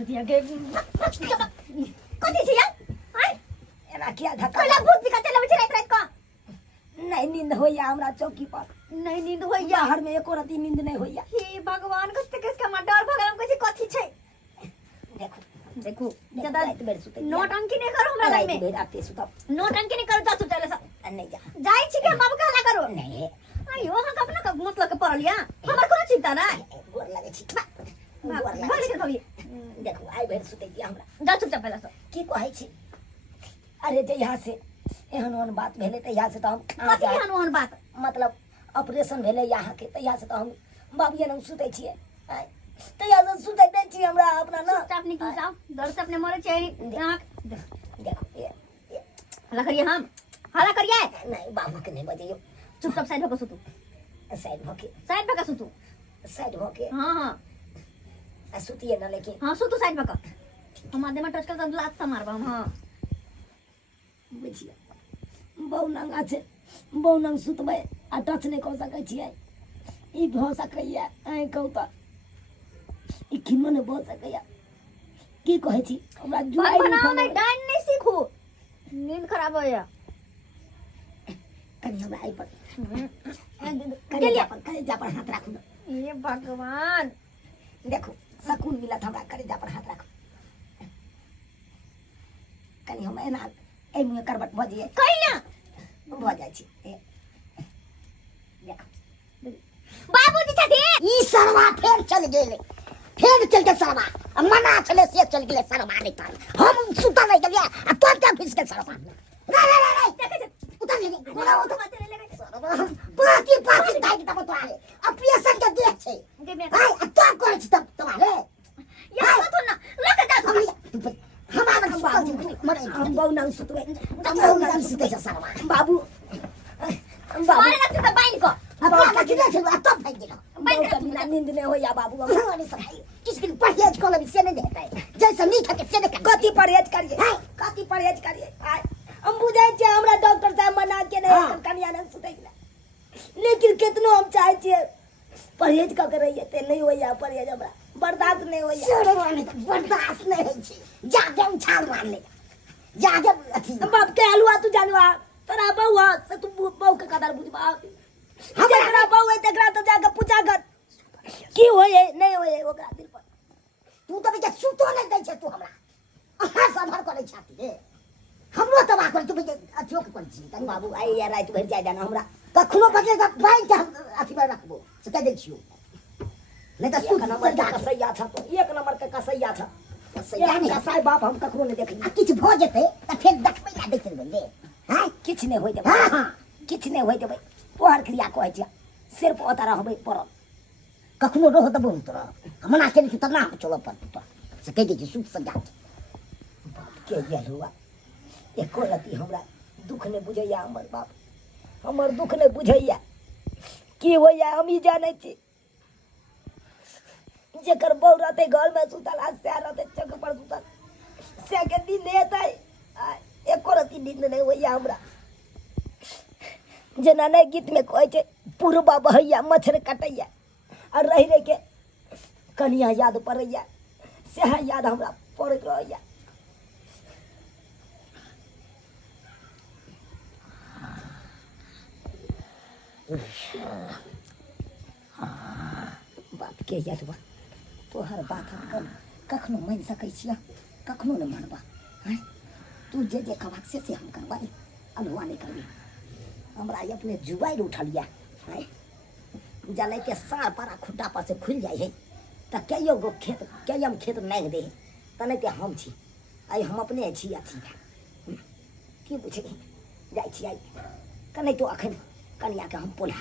गतिया के कथी छिया हाय एना किया धक्का कोला भूत दिखा चले बैठे रात का नहीं नींद होइया हमरा चौकी पर नहीं नींद होइया बाहर में एको रती नींद नहीं होइया हे भगवान कते किसका मार डर भगवान कैसे कथी छै देखो देखो ज्यादा ज्यादा बेर सुते नोटंकी नहीं करो हमरा घर में बेर आते सुतब नोटंकी नहीं करो जा सुतले सा नहीं जा जाई छी के बाबू कहला करो नहीं अयो हम अपना का मतलब के पड़ लिया हमर कोनो चिंता ना गोर लागे छी गोर के कभी देखो आई बेर सुते दिया हमरा जा चुपचाप पहला सा की कहै छी अरे जे यहाँ से एहन ओहन बात भेले त यहाँ से तो हम कथी एहन ओहन बात मतलब ऑपरेशन भेले यहाँ के त यहाँ से तो हम बाबूए न सुते छिए त यहाँ से सुते नहीं छी हमरा अपना ना चुपचाप निकल जाओ डर से अपने मरे छै आंख देखो ये हला करिए हम हला करिए नहीं बाबू के नहीं बजाइयो चुपचाप साइड होके सुतू साइड भके साइड पे का सुतू साइड भके हां सुतिए ना लेकिन हां सुतू साइड पे का हम आदे में टच कर सब लात से मारबा हम हां बुझिए बहु नंगा छै बहु नंग सुतबै आ टच नहीं कर सकै छियै ई भ सकैया आई कहू त ई किनो नहीं भ सकैया की कहै छी हमरा जुआई बनाओ नहीं डाइन नहीं सीखू नींद खराब होया कनी हमरा आई पर के कलेजा पर हाथ राखू ना ये भगवान देखो सकून मिलत हमरा कलेजा पर हाथ राखू कनी हम एना ए मुँह करबट भ जाइए कहिया भ जाइ छी देखो बाबूजी छथि ई सरवा फेर चल गेले सरवा अब मना चले से चल गेले सरवा नहीं कर हम सुता नहीं गेलिए आ तो क्या फिस के सरवा रे देखे छै उतर ले बोला वो तो बात ले ले सरवा पाती पाती दाई के तब तो आले ऑपरेशन के देख छै दे में हाय तो कर छी तब तुम्हारे या तो ना लग जा हम बाबू मरे हम बहु नाम सुतवे हम बहु नाम सुते सरवा बाबू मारे रख तो बाइन को अब का किने छै आ तब भाग गेलो बाबू का बिना नींद नहीं होया बाबू हम नहीं सकाई किस दिन परहेज कर ले से नहीं देता है जैसे नहीं था से नहीं कति परहेज करिए कति परहेज करिए हम बुझाई छै हमरा डॉक्टर साहब मना के नहीं कनिया न सुतै लेकिन कितनो हम चाहे छिए परहेज का के रहिए ते नहीं होया परहेज हमरा बर्दाश्त नहीं होया बर्दाश्त नहीं है छै जाके उछाल मार ले जाके अथी बाप के हलवा तू जानवा तोरा बउआ से तू बउ के कदर बुझबा हमरा बउ है तकरा तो जाके पूछा कर की होए नहीं होए ओकरा दिल पर तू तो बेटा सुतो नहीं दै छै तू हमरा अहाँ सभर करे छाती रे हमरो तबाह कर तू बेटा अथियो के कर छी तन बाबू आई या रात भर जाय जाना हमरा कखनो बजे त बाई के अथी में रखबो से कह दै छियो नहीं तो सुत नंबर का कसैया था तो एक नंबर के कसैया था कसैया नहीं कसाई बाप हम कखनो नहीं देखी किछ भ जेते त फिर देखबै ना देख लेबे हां किछ नहीं होय देबै हां किछ नहीं होय देबै तोहर क्रिया कहै छै सिर पर उतार रहबै पर कखनो रह त बहुत रह मना के नहीं त ना चलो पर तो से कह दै छी सुत से जा बाप के गेल हुआ एको रति हमरा दुख नहीं बुझैया हमर बाप हमर दुख नहीं बुझैया की होइया हम ही जानै छी जेकर बहू रहते घर में सुतल आ से रहते चौक पर सुतल से के नींद एतै एको रति नींद नहीं होइया हमरा जेना नहीं गीत में कहै छै पूर्वा बहैया मच्छर कटैया और रह रह के कनिया याद पड़ैया सेहा याद हमरा पड़ैत रहैया बाप के याद बा तोहर बात हम कखनो मान सकै छियै कखनो नहीं मानबा हैं तू जे जे कहबाक से हम करबाई अलहुआ नहीं करबी हमरा अपने जुबाई उठलिया हैं जले के सार पारा खुट्टा पर से खुल जाए है त कहियो गो खेत कहियम खेत नहीं दे त नहीं ते हम छी आई हम अपने छी अथी की बुझे जाय छी आई कनै तो अखन कनिया के हम पोला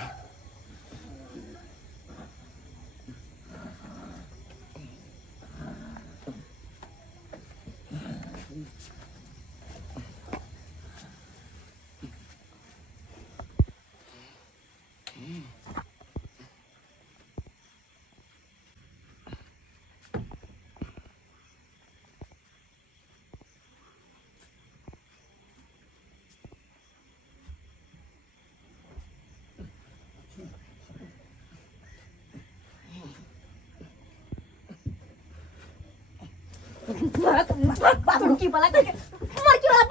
मुर्गी वाला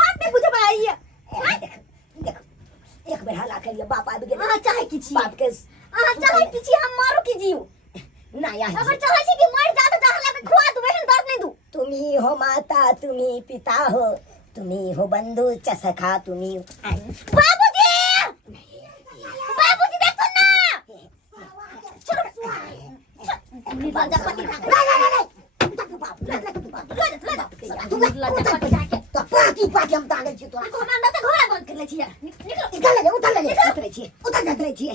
बात नहीं बुझे पाई है। देख देख एक बेर हला के लिए बाप आबि गेल अहाँ चाहे की छी बाप के अहाँ चाहे की छी हम मारू की जीव ना या अगर चाहे छी कि मर जा तो जहां लगे खुआ दू वहन दर्द नहीं दू। तुम्ही हो माता तुम्ही पिता हो तुम्ही हो बंधु चसखा तुम्ही बाबूजी बाबूजी देखो ना चलो लज्जापति तो पार्टी पार्टी हम ताले छी तोरा को अंदर से घोड़ा बंद कर ले छी निकलो उतर ले उतर छी उतर छी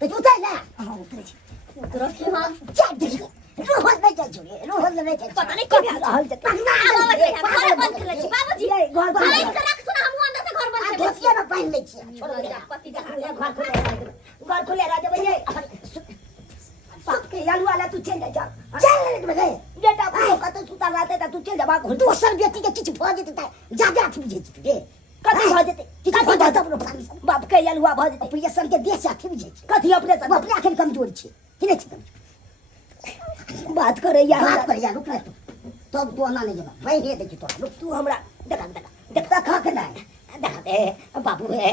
तो उतर ले हां उतर छी उतरो की हां चल देखिए रोहन में चल छुए रोहन में चल पता नहीं कब हाल जते घोड़ा बंद कर ले छी बाबूजी घर बंद अरे इनका रख सुना हम अंदर से घर बंद कर ले छी धोतिया में पहन ले छी लज्जापति घर खोले राजा भैया के यालू वाला तू चल जा चल बे बेटा को कत सुता रहते त तू चल जा बाग दोसर बेटी के किछ भ जेते त ज्यादा अथी बुझे छी रे कथि भ जेते किछ भ जेते बाप के यालुआ भ जेते प्रियसर के देश अथी बुझे छी कथि अपने आखिर कमजोर छी कि नहीं छी बात करे या बात कर या रुक ले तब तू आना नहीं जबा मैं हे देखी तोरा रुक तू हमरा देखता खा के ना देखा दे बाबू है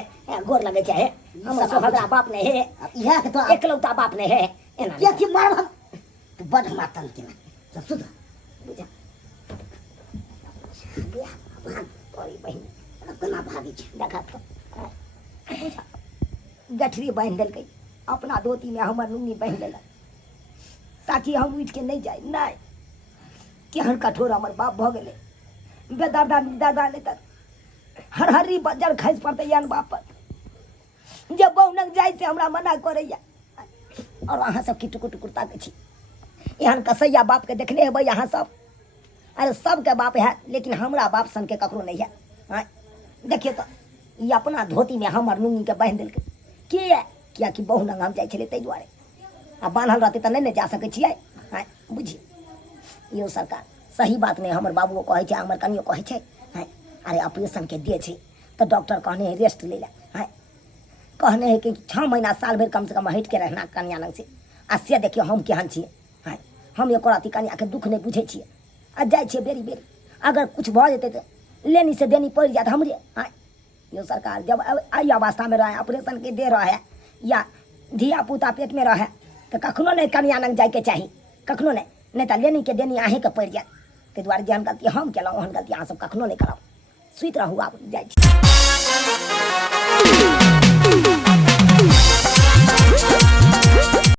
गोर लगे चाहे हम सोहरा बाप ने है यह के तो एकलौता बाप ने है एना ये की मार हम तू बड़ मातन के ना सुधा बुझा बिया भाग तोरी बहिन कना भागी छ देखा तो बुझा गठरी बांध देलकै अपना धोती में हमर नुनी बांध देलक ताकि हम उठ के नहीं जाए नहीं केहन कठोर हमर बाप भ गेलै बेदादा दादा ने तक हर हरी बजर खस पड़ते यान बाप पर जब बहुनक जाय से हमरा मना करैया और अहाँ सब की टुकुर टुकुर ताकै छी एहन कसैया बाप के देखने हेबै अहाँ सब अरे सबके बाप है लेकिन हमरा बाप सन के ककरो नहीं है हाँ देखिए तो ये अपना धोती में हमर नुंगी के बांध देलकै किया कि बहुनक हम जाय छलै तै दुआरे आ बान्हल रहते तो नहीं जा सकै छियै हाँ बुझिए यो सरकार सही बात नहीं हमर बाबुओ कहै छै हमर कनियो कहै छै हाँ अरे ऑपरेशन के दे छै तो डॉक्टर कहने है रेस्ट ले ले हाँ कहने है कि 6 महीना साल भर कम से कम हट के रहना कन्या लग से आ से देखियो हम केहन छियै हाँ हम एको राति कन्या के दुख नहीं बुझे छियै आ जाय छियै बेरी बेरी अगर कुछ भ जेतै तो लेनी से देनी पड़ जात हमरे हाँ यो सरकार जब आई अवस्था में रहे ऑपरेशन के दे रहा है या धिया पुता पेट में रहे तो कखनो नहीं कन्या लग जाय के चाही कखनो नहीं तो लेनी के देनी अहीं के पड़ जात ताहि दुआरे जेहन गलती हम केलहुँ ओहन गलती अहाँ सब कखनो नहीं करब सुइत रहू आब जाइ छी